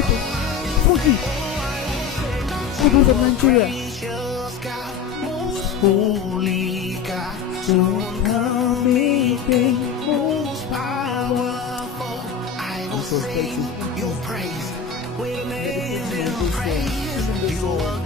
Football from Nigeria. Holy God, don't come anything most powerful. I will sing your praise with amazing praise. You are